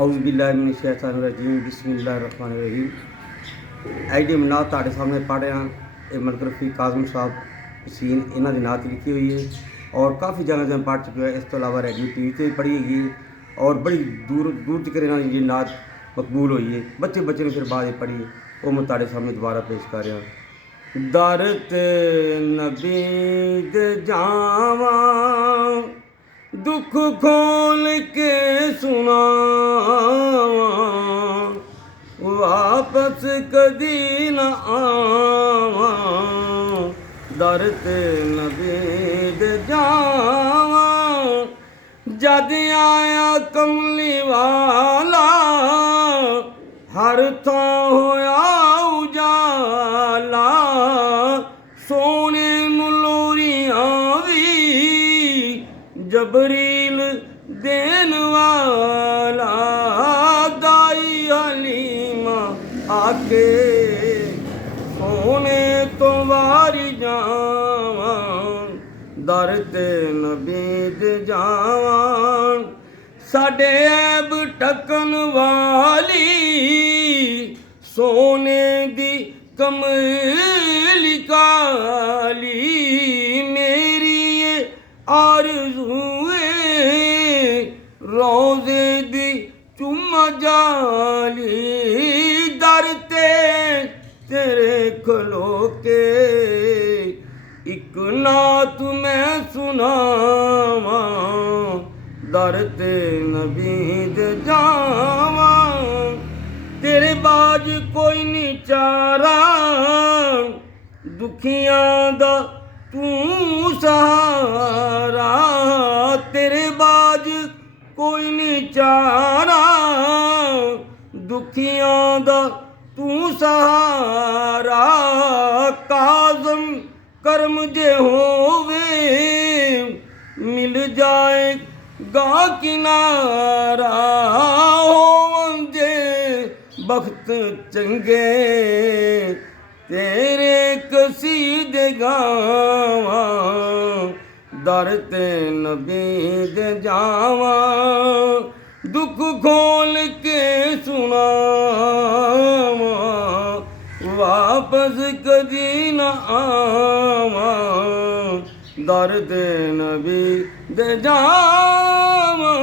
औज़ुबिल्लाहिमिनश्शैतानिर्रजीम बिस्मिल्लाहिर्रहमानिर्रहीम। आई नात ਤੁਹਾਡੇ सामने पढ़ रहा। ये मलक रफ़ी काज़म साहब सीन इन्हों की नात लिखी हुई है और काफ़ी जगह से पढ़ चुके हैं। इस तो इलावा रेडियो टी वी से भी पढ़ी है और बड़ी दूर दूर तक इन्होंने ये नात मकबूल हुई है। बच्चे बच्चे ने फिर बाद पढ़ी है, वो मैं ਤੁਹਾਡੇ सामने दोबारा पेश कर रहा। दर ते नबी दे जावा, दुख खोल के सुनावा, वापस कदी न आवा। दर ते नबी दे जावा, जद आया कमली वाला, हर थां होया उजाला। सोने नूं लोरियां वी जबरील देन वाला। दाई हलीमा आके सोने तो वारी जावा, दर ते नबी दे जावा। साडे ऐब टकन वाली, सोने दी कमली काली। मेरी ये आरज़ूए रोज़े दी चुम्मा जाली। दर ते तेरे खलो के एक नात मैं सुनावा, दर ते नबी दे जावा। तेरे बाज कोई नहीं चारा, दुखियां दा तू सहारा। तेरे बाज कोई नहीं चारा, दुखियां दा तू सहारा। काज़म करम जे होवे, मिल जाएगा किनारा। होवन जे बख्त चंगे, तेरे कसीदे गावा, दर ते नबी दे जावा। दुख खोल के सुनावा, वापस कदी न आवा। दर ते नबी दे जावा।